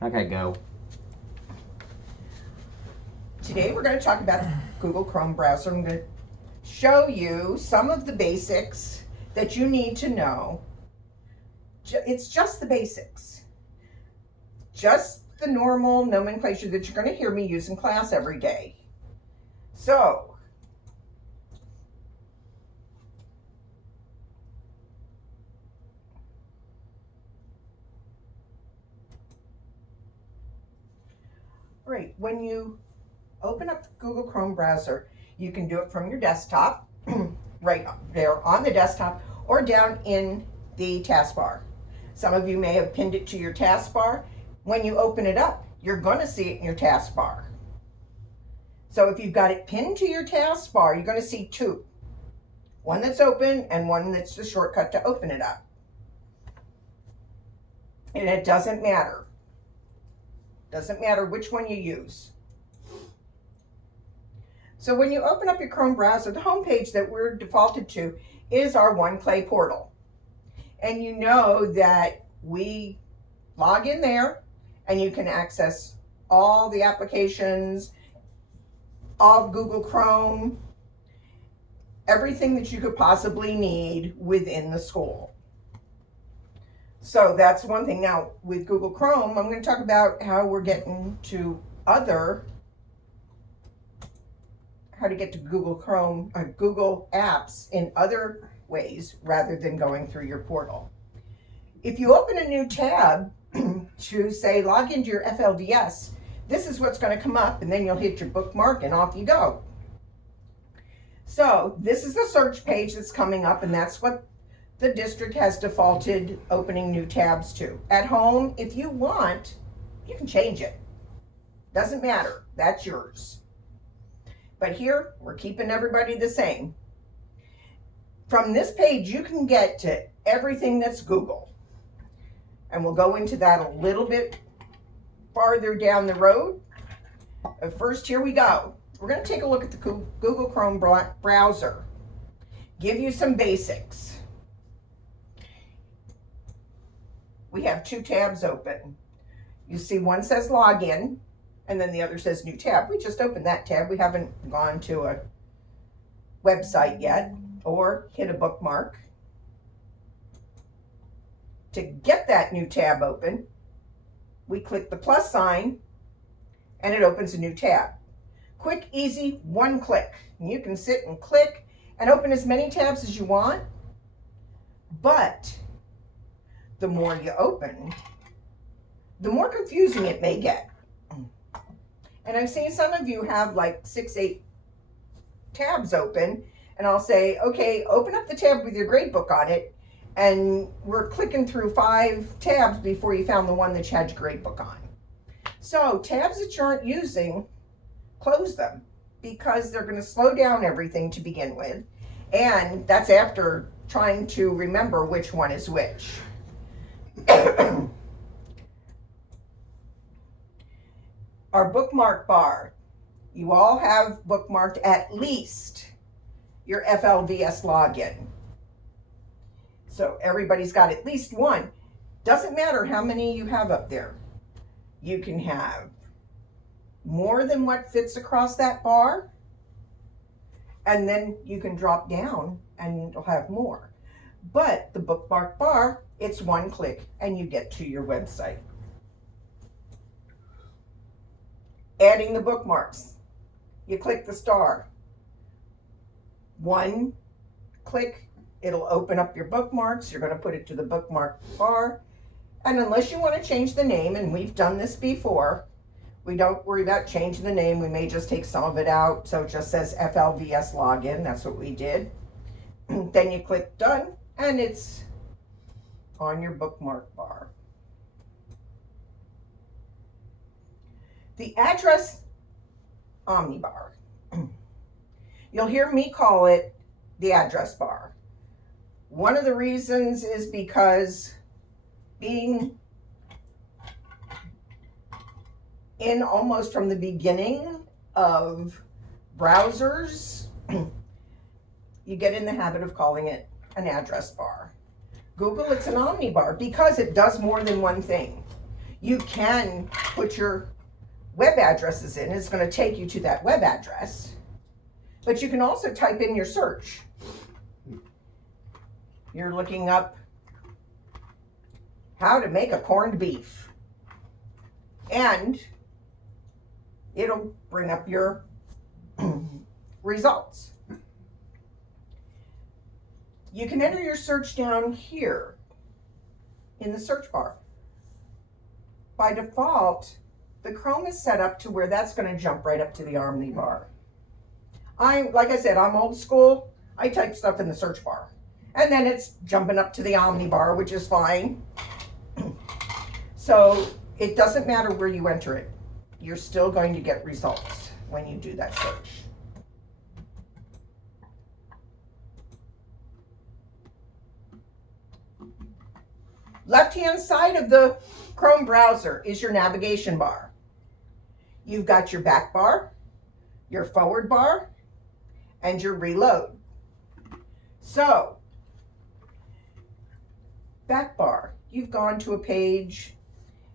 Okay, go. Today we're going to talk about Google Chrome browser. I'm going to show you some of the basics that you need to know. It's just the basics. Just the normal nomenclature that you're going to hear me use in class every day. So, right, when you open up the Google Chrome browser, you can do it from your desktop, right there on the desktop, or down in the taskbar. Some of you may have pinned it to your taskbar. When you open it up, you're going to see it in your taskbar. So if you've got it pinned to your taskbar, you're going to see two. One that's open and one that's the shortcut to open it up. And it doesn't matter. Doesn't matter which one you use. So when you open up your Chrome browser, the home page that we're defaulted to is our One Clay portal. And you know that we log in there and you can access all the applications, all Google Chrome, everything that you could possibly need within the school. So that's one thing. Now with Google Chrome, I'm going to talk about how we're getting to how to get to Google Chrome or Google apps in other ways rather than going through your portal. If you open a new tab to say log into your FLDS, this is what's going to come up, and then you'll hit your bookmark and off you go. So this is the search page that's coming up, and that's what the district has defaulted opening new tabs to. At home, if you want, you can change it. Doesn't matter. That's yours. But here, we're keeping everybody the same. From this page, you can get to everything that's Google. And we'll go into that a little bit farther down the road. But first, here we go. We're going to take a look at the Google Chrome browser. Give you some basics. We have two tabs open. You see one says login, and then the other says new tab. We just opened that tab. We haven't gone to a website yet or hit a bookmark. To get that new tab open, we click the plus sign and it opens a new tab. Quick, easy, one click. And you can sit and click and open as many tabs as you want, but the more you open, the more confusing it may get. And I've seen some of you have like 6, 8 tabs open, and I'll say, okay, open up the tab with your gradebook on it, and we're clicking through 5 tabs before you found the one that you had your gradebook on. So tabs that you aren't using, close them, because they're going to slow down everything to begin with, and that's after trying to remember which one is which. Our bookmark bar. You all have bookmarked at least your FLDS login. So everybody's got at least one. Doesn't matter how many you have up there. You can have more than what fits across that bar, and then you can drop down and you'll have more. But the bookmark bar, it's one click and you get to your website. Adding the bookmarks. You click the star. One click, it'll open up your bookmarks. You're going to put it to the bookmark bar. And unless you want to change the name, and we've done this before, we don't worry about changing the name. We may just take some of it out so it just says FLDS login. That's what we did. Then you click done and it's on your bookmark bar. The address omnibar. You'll hear me call it the address bar. One of the reasons is because being in almost from the beginning of browsers, you get in the habit of calling it an address bar. Google, it's an omnibar because it does more than one thing. You can put your web addresses in. It's going to take you to that web address. But you can also type in your search. You're looking up how to make a corned beef. And it'll bring up your results. You can enter your search down here in the search bar. By default, the Chrome is set up to where that's going to jump right up to the Omni bar. Like I said, I'm old school. I type stuff in the search bar. And then it's jumping up to the Omni bar, which is fine. So it doesn't matter where you enter it. You're still going to get results when you do that search. Left-hand side of the Chrome browser is your navigation bar. You've got your back bar, your forward bar, and your reload. So, back bar, you've gone to a page,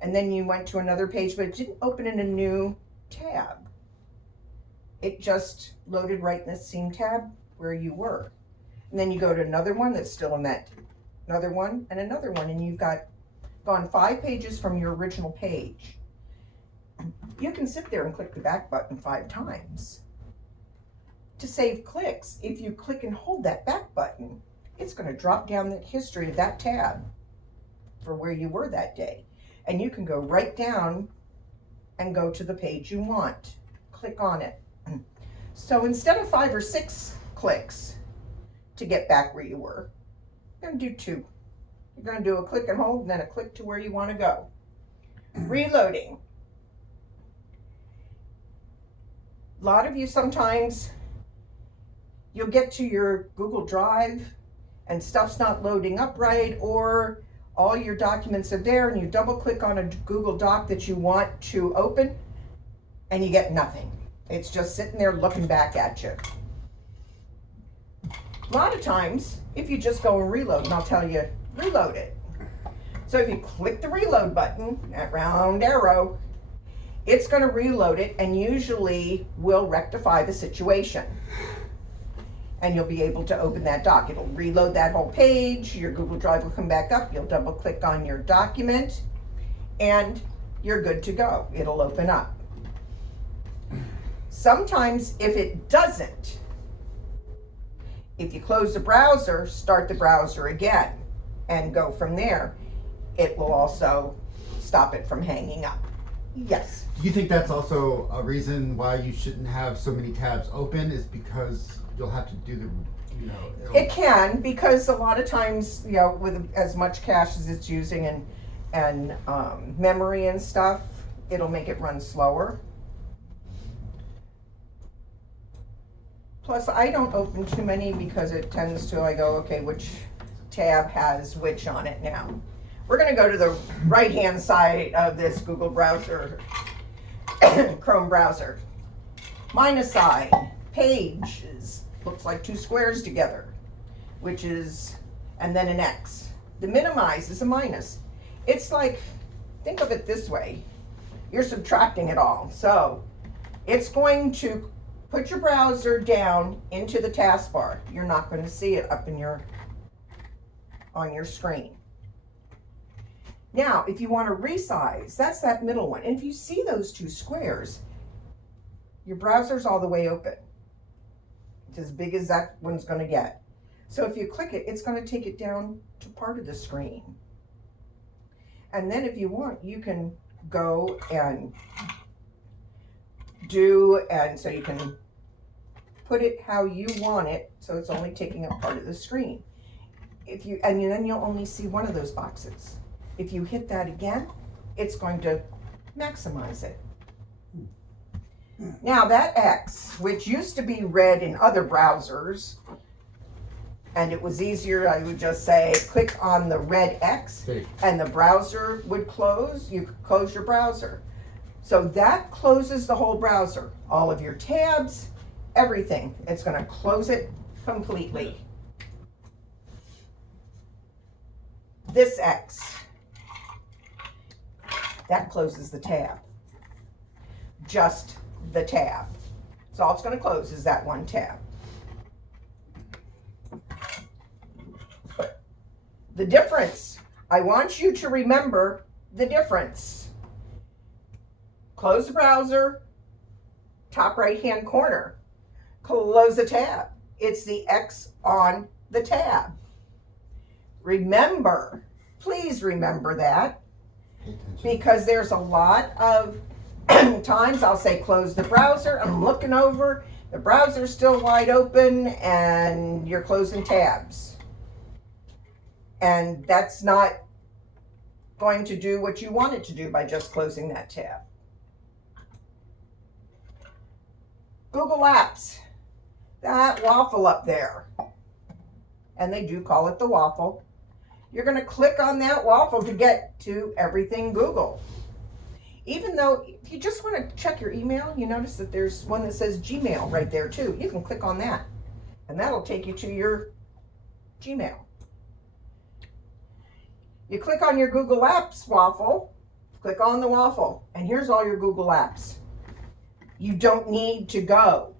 and then you went to another page, but it didn't open in a new tab. It just loaded right in the same tab where you were. And then you go to another one that's still in that, another one, and you've gone 5 pages from your original page. You can sit there and click the back button 5 times. To save clicks, if you click and hold that back button, it's going to drop down the history of that tab for where you were that day. And you can go right down and go to the page you want. Click on it. So instead of 5 or 6 clicks to get back where you were, you're going to do 2. You're going to do a click and hold and then a click to where you want to go. Reloading. A lot of you sometimes, you'll get to your Google Drive and stuff's not loading up right, or all your documents are there and you double click on a Google Doc that you want to open and you get nothing. It's just sitting there looking back at you. A lot of times, if you just go and reload, and I'll tell you, reload it. So if you click the reload button, that round arrow, it's going to reload it and usually will rectify the situation. And you'll be able to open that doc. It'll reload that whole page, your Google Drive will come back up, you'll double click on your document, and you're good to go. It'll open up. Sometimes if it doesn't, if you close the browser, start the browser again and go from there, it will also stop it from hanging up. Yes. Do you think that's also a reason why you shouldn't have so many tabs open, is because you'll have to do the, It can, because a lot of times, with as much cache as it's using and memory and stuff, it'll make it run slower. Plus, I don't open too many because it tends to, I go, okay, which tab has which on it now. We're going to go to the right-hand side of this Google browser, Chrome browser. Minus sign, pages, looks like 2 squares together, which is, and then an X. The minimize is a minus. It's like, think of it this way. You're subtracting it all. So it's going to put your browser down into the taskbar. You're not going to see it up in on your screen. Now, if you want to resize, that's that middle one. And if you see those 2 squares, your browser's all the way open. It's as big as that one's going to get. So if you click it, it's going to take it down to part of the screen. And then if you want, you can go and so you can put it how you want it, so it's only taking up part of the screen. And then you'll only see one of those boxes. If you hit that again, it's going to maximize it. Now that X, which used to be red in other browsers, and it was easier, I would just say, click on the red X, and the browser would close. You could close your browser. So that closes the whole browser. All of your tabs, everything. It's going to close it completely. This X. That closes the tab. Just the tab. So all it's going to close is that one tab. The difference. I want you to remember the difference. Close the browser, top right-hand corner. Close the tab. It's the X on the tab. Remember, please remember that, because there's a lot of times I'll say close the browser, I'm looking over, the browser's still wide open, and you're closing tabs. And that's not going to do what you want it to do by just closing that tab. Google Apps, that waffle up there, and they do call it the waffle. You're going to click on that waffle to get to everything Google. Even though if you just want to check your email, you notice that there's one that says Gmail right there too. You can click on that, and that'll take you to your Gmail. You click on your Google Apps waffle, click on the waffle, and here's all your Google Apps. You don't need to go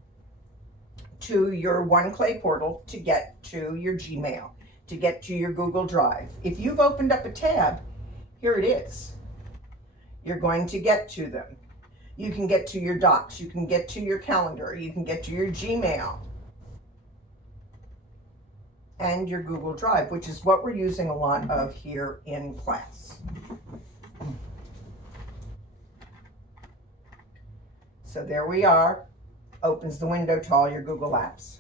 to your One Clay portal to get to your Gmail, to get to your Google Drive. If you've opened up a tab, here it is. You're going to get to them. You can get to your docs, you can get to your calendar, you can get to your Gmail, and your Google Drive, which is what we're using a lot of here in class. So there we are, opens the window to all your Google Apps.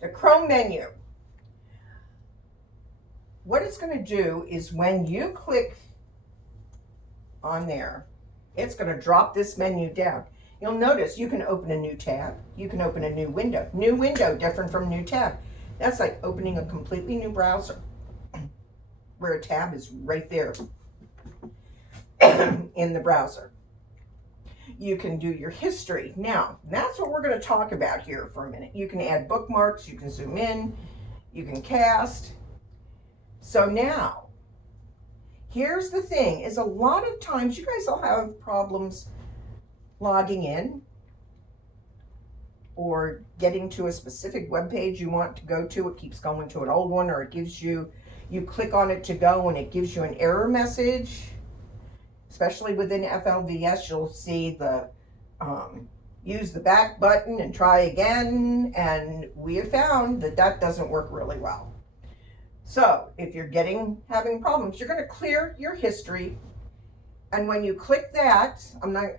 The Chrome menu. What it's going to do is when you click on there, it's going to drop this menu down. You'll notice you can open a new tab. You can open a new window. New window, different from new tab. That's like opening a completely new browser where a tab is right there in the browser. You can do your history. Now, that's what we're going to talk about here for a minute. You can add bookmarks, you can zoom in, you can cast. So now, here's the thing, is a lot of times you guys will have problems logging in or getting to a specific web page you want to go to. It keeps going to an old one, or it gives you, you click on it to go and it gives you an error message. Especially within FLVS, you'll see the use the back button and try again, and we have found that that doesn't work really well. So if you're having problems, you're going to clear your history, and when you click that,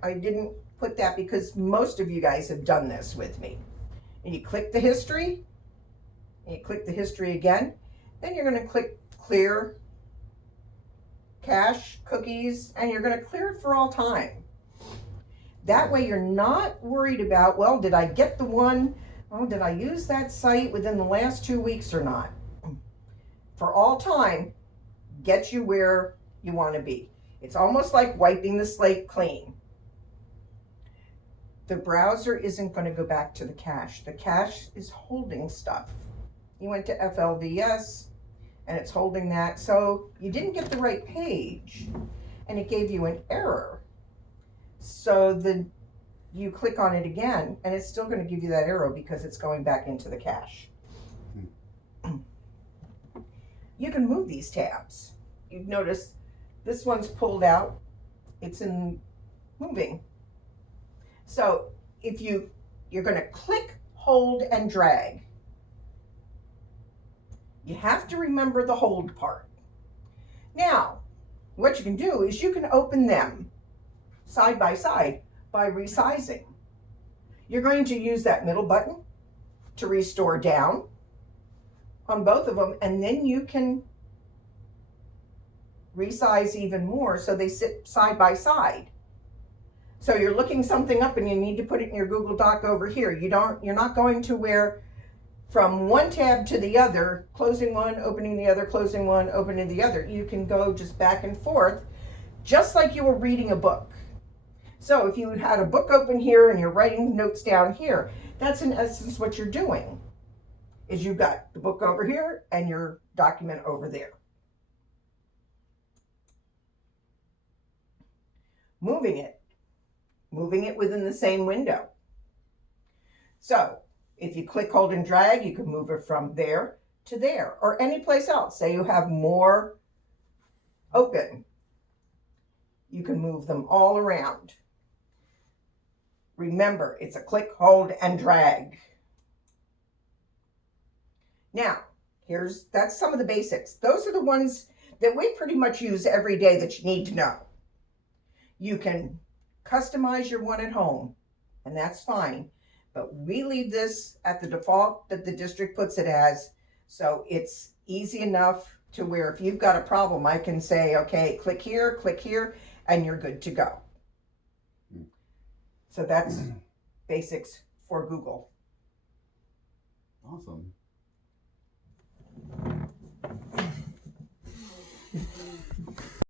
I didn't put that because most of you guys have done this with me. And you click the history, and you click the history again, then you're going to click clear cache, cookies, and you're going to clear it for all time. That way you're not worried about, well, did I get the one, oh, did I use that site within the last 2 weeks or not? For all time, get you where you want to be. It's almost like wiping the slate clean. The browser isn't going to go back to the cache. The cache is holding stuff. You went to FLVS, and it's holding that. So you didn't get the right page, and it gave you an error. So you click on it again, and it's still going to give you that arrow because it's going back into the cache. You can move these tabs. You've noticed this one's pulled out. It's in moving. So if you're going to click, hold, and drag. You have to remember the hold part. Now, what you can do is you can open them side by side by resizing. You're going to use that middle button to restore down on both of them, and then you can resize even more so they sit side by side. So you're looking something up and you need to put it in your Google Doc over here. You're not going to where from one tab to the other, closing one, opening the other, closing one, opening the other. You can go just back and forth, just like you were reading a book. So if you had a book open here and you're writing notes down here, that's in essence what you're doing, is you've got the book over here and your document over there. moving it within the same window. So if you click, hold, and drag, you can move it from there to there or any place else. Say you have more open. You can move them all around. Remember, it's a click, hold, and drag. Now, that's some of the basics. Those are the ones that we pretty much use every day that you need to know. You can customize your one at home, and that's fine. But we leave this at the default that the district puts it as, so it's easy enough to where if you've got a problem, I can say, okay, click here, and you're good to go. So that's basics for Google. Awesome.